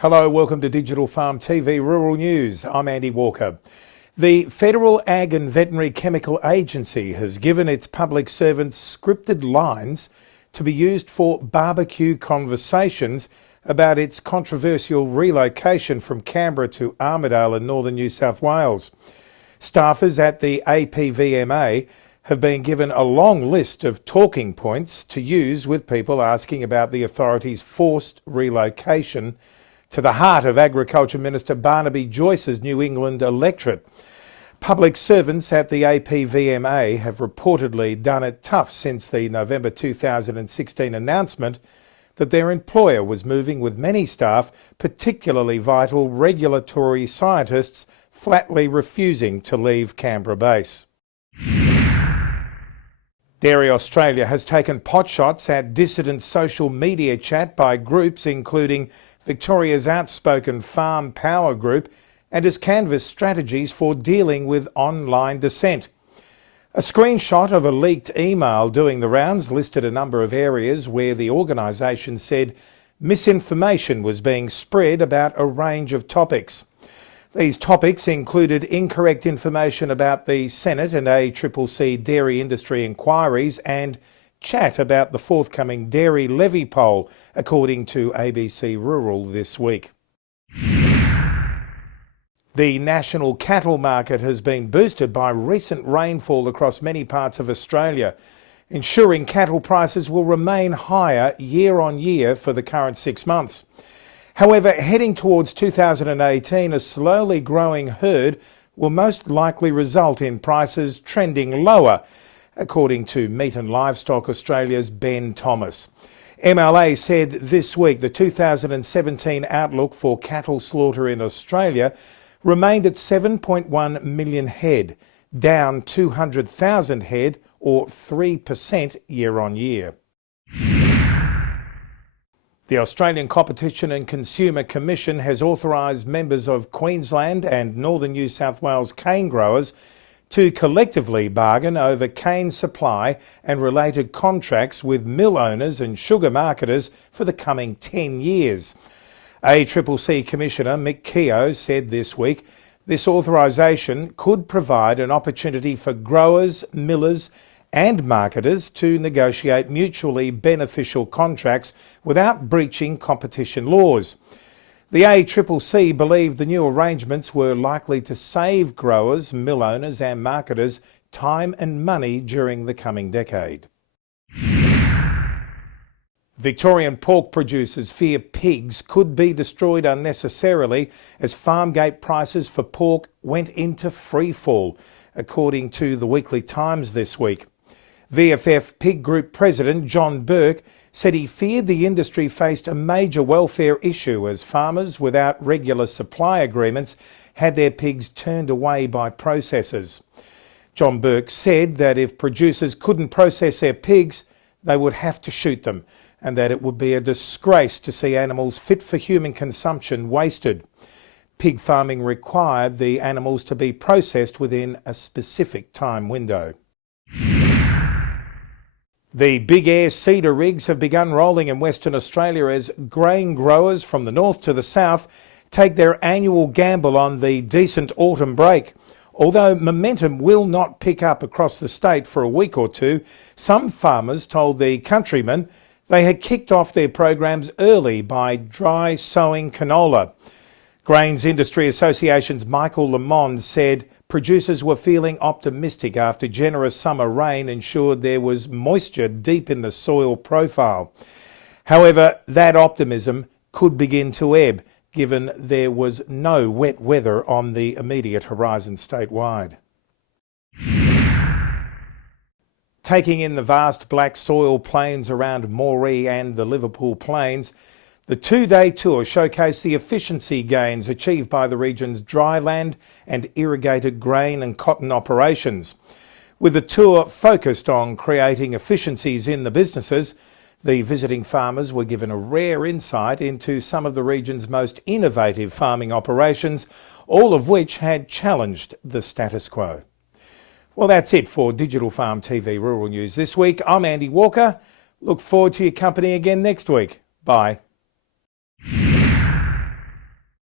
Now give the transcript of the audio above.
Hello, welcome to Digital Farm TV Rural News. I'm Andy Walker. The Federal Ag and Veterinary Chemical Agency has given its public servants scripted lines to be used for barbecue conversations about its controversial relocation from Canberra to Armidale in northern New South Wales. Staffers at the APVMA have been given a long list of talking points to use with people asking about the authorities' forced relocation to the heart of Agriculture Minister Barnaby Joyce's New England electorate. Public servants at the APVMA have reportedly done it tough since the November 2016 announcement that their employer was moving with many staff, particularly vital regulatory scientists, flatly refusing to leave Canberra base. Dairy Australia has taken potshots at dissident social media chat by groups including Victoria's outspoken Farm Power Group and has canvassed strategies for dealing with online dissent. A screenshot of a leaked email doing the rounds listed a number of areas where the organisation said misinformation was being spread about a range of topics. These topics included incorrect information about the Senate and ACCC dairy industry inquiries and chat about the forthcoming dairy levy poll, according to ABC Rural this week. The national cattle market has been boosted by recent rainfall across many parts of Australia, ensuring cattle prices will remain higher year on year for the current 6 months. However, heading towards 2018, a slowly growing herd will most likely result in prices trending lower, according to Meat and Livestock Australia's Ben Thomas. MLA said this week the 2017 outlook for cattle slaughter in Australia remained at 7.1 million head, down 200,000 head or 3% year on year. The Australian Competition and Consumer Commission has authorised members of Queensland and Northern New South Wales cane growers to collectively bargain over cane supply and related contracts with mill owners and sugar marketers for the coming 10 years. ACCC Commissioner Mick Keogh said this week this authorisation could provide an opportunity for growers, millers and marketers to negotiate mutually beneficial contracts without breaching competition laws. The ACCC believed the new arrangements were likely to save growers, mill owners and marketers time and money during the coming decade. Victorian pork producers fear pigs could be destroyed unnecessarily as farmgate prices for pork went into freefall, according to the Weekly Times this week. VFF Pig Group President John Burke said he feared the industry faced a major welfare issue as farmers without regular supply agreements had their pigs turned away by processors. John Burke said that if producers couldn't process their pigs, they would have to shoot them, and that it would be a disgrace to see animals fit for human consumption wasted. Pig farming required the animals to be processed within a specific time window. The big air cedar rigs have begun rolling in Western Australia as grain growers from the north to the south take their annual gamble on the decent autumn break. Although momentum will not pick up across the state for a week or two, some farmers told the Countryman they had kicked off their programs early by dry sowing canola. Grains Industry Association's Michael Lamond said producers were feeling optimistic after generous summer rain ensured there was moisture deep in the soil profile. However, that optimism could begin to ebb, given there was no wet weather on the immediate horizon statewide. Taking in the vast black soil plains around Moree and the Liverpool Plains, the two-day tour showcased the efficiency gains achieved by the region's dryland and irrigated grain and cotton operations. With the tour focused on creating efficiencies in the businesses, the visiting farmers were given a rare insight into some of the region's most innovative farming operations, all of which had challenged the status quo. Well, that's it for Digital Farm TV Rural News this week. I'm Andy Walker. Look forward to your company again next week. Bye.